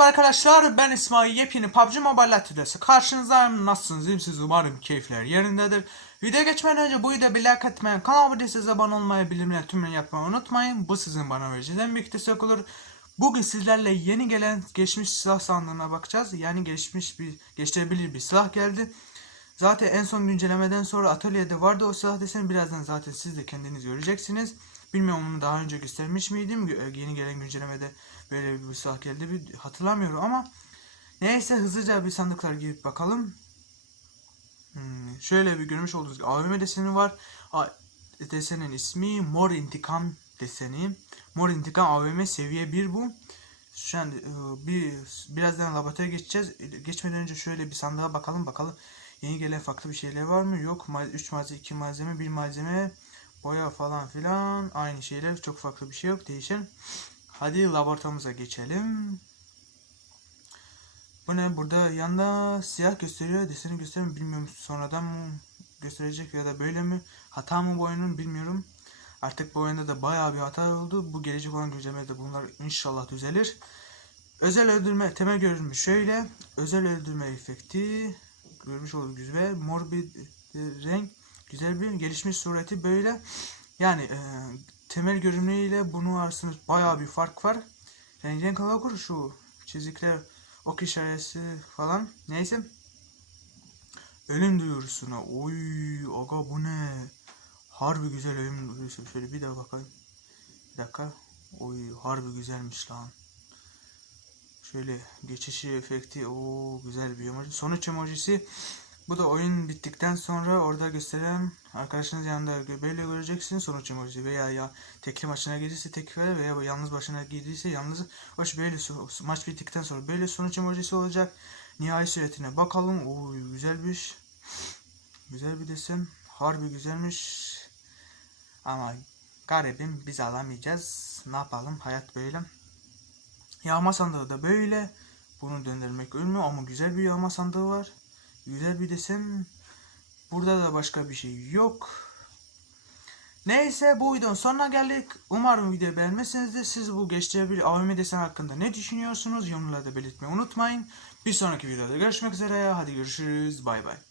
Arkadaşlar ben İsmail yepyeni PUBG Mobile Atölye'si karşınızdayım. Nasılsınız? İyi misiniz? Umarım keyifler yerindedir. Video geçmeden önce bu videoya bir like atmayı, kanala abone abone olmayı, bildirimleri tümünü yapmayı unutmayın. Bu sizin bana vereceğiniz en büyük destek olur. Bugün sizlerle yeni gelen geçmiş silah sandığına bakacağız. Yani geçmiş bir, geçirebilir bir silah geldi. Zaten en son güncellemeden sonra atölyede vardı o silah deseni birazdan zaten siz de kendiniz göreceksiniz. Bilmiyorum onu daha önce göstermiş miydim? Gö- Yeni gelen güncellemede böyle bir silah geldi bir hatırlamıyorum ama neyse hızlıca bir sandıklar girip bakalım. Hmm, şöyle bir görmüş olduğunuz gibi AVM deseni var. A- desenin ismi Mor İntikam deseni. Mor İntikam AVM seviye 1 bu. Şu an e, bir birazdan laboratuvara geçeceğiz. Geçmeden önce şöyle bir sandığa bakalım bakalım. Yeni gelen farklı bir şeyler var mı? Yok. 3 malzeme, 2 malzeme, 1 malzeme, boya falan filan. Aynı şeyler. Çok farklı bir şey yok. Değişen. Hadi laboratuvarımıza geçelim. Bu ne? Burada yanda siyah gösteriyor. Deseni gösteriyor bilmiyorum. Sonradan mı gösterecek ya da böyle mi? Hata mı bu oyunun bilmiyorum. Artık bu oyunda da bayağı bir hata oldu. Bu gelecek olan güncellemede bunlar inşallah düzelir. Özel öldürme temel görünümü şöyle. Özel öldürme efekti görmüş olduğunuz gibi mor bir e, renk güzel bir gelişmiş sureti böyle. Yani e, temel görünümüyle bunu arasında bayağı bir fark var. Yani renk olarak şu çizikler ok işareti falan neyse. Ölüm duyurusuna oy aga bu ne? Harbi güzel ölüm duyurusu. Şöyle bir daha bakayım. Bir dakika. Oy harbi güzelmiş lan. Şöyle geçişi efekti o güzel bir emoji. Sonuç emojisi bu da oyun bittikten sonra orada gösteren arkadaşınız yanında böyle göreceksiniz sonuç emojisi veya ya tekli maçına girdiyse tekli veya yalnız başına girdiyse yalnız hoş böyle maç bittikten sonra böyle sonuç emojisi olacak. Nihai süretine bakalım. Oo güzel bir. Güzel bir desen. Harbi güzelmiş. Ama garibim biz alamayacağız. Ne yapalım? Hayat böyle. Yağma sandığı da böyle. Bunu döndürmek ölmüyor ama güzel bir yağma sandığı var. Güzel bir desen. Burada da başka bir şey yok. Neyse bu videonun sonuna geldik. Umarım videoyu beğenmişsinizdir. Siz bu geçtiği AVM desen hakkında ne düşünüyorsunuz? Yorumlarda belirtmeyi unutmayın. Bir sonraki videoda görüşmek üzere. Hadi görüşürüz. Bay bay.